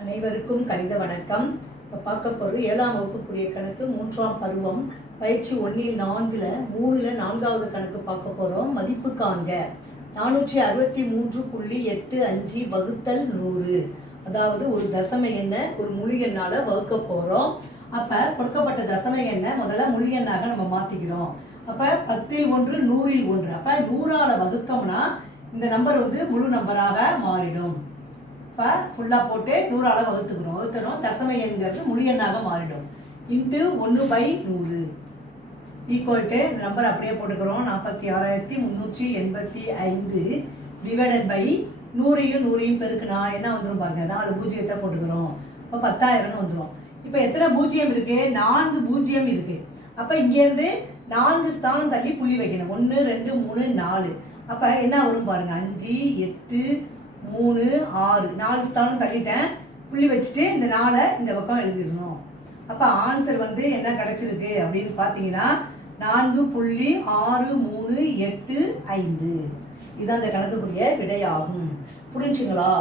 அனைவருக்கும் கணித வணக்கம். இப்போ பார்க்க போகிறது 7ஆம் வகுப்புக்குரிய கணக்கு 3ஆம் பருவம் பயிற்சி 1இல் 4ல் 3ல் 4வது கணக்கு பார்க்க போகிறோம். மதிப்பு காண்க. 463.85 வகுத்தல் 100. அதாவது ஒரு தசம எண்ணை ஒரு முழு எண்ணால் வகுக்க போகிறோம். அப்போ கொடுக்கப்பட்ட தசம எண்ணை முதல்ல முழு எண்ணாக நம்ம மாற்றிக்கிறோம். அப்போ 10ல் 1 100ல் 1. அப்போ 100ஆல் வகுத்தோம்னா இந்த நம்பர் முழு நம்பராக மாறிடும். இப்போ ஃபுல்லாக போட்டு 100ஆல் வகுத்துக்கிறோம். தசம எண்கிறது முழு எண்ணாக மாறிடும். இன்ட்டு 1/100 ஈக்குவல் டு இந்த நம்பர் அப்படியே போட்டுக்கிறோம். 46,385 டிவைடட் பை 100யும் 100யும் பெருக்குனா என்ன வந்துடும் பாருங்க, 4 பூஜ்ஜியத்தை போட்டுக்கிறோம். இப்போ 10,000ன்னு வந்துடும். இப்போ எத்தனை பூஜ்ஜியம் இருக்குது? 4 பூஜ்ஜியம் இருக்குது. அப்போ இங்கேருந்து 4 ஸ்தானம் தள்ளி புள்ளி வைக்கணும். 1 2 3 4. அப்போ என்ன வரும் பாருங்க, 5 8 3 6 4 ஸ்தானம் தள்ளிட்டேன். புள்ளி வச்சுட்டு இந்த 4 இந்த பக்கம் எழுதிடணும். அப்போ ஆன்சர் என்ன கிடச்சிருக்கு அப்படின்னு பார்த்தீங்கன்னா 4.6385. இதுதான் இந்த கணக்குக்குரிய விடையாகும். புரிஞ்சுங்களா?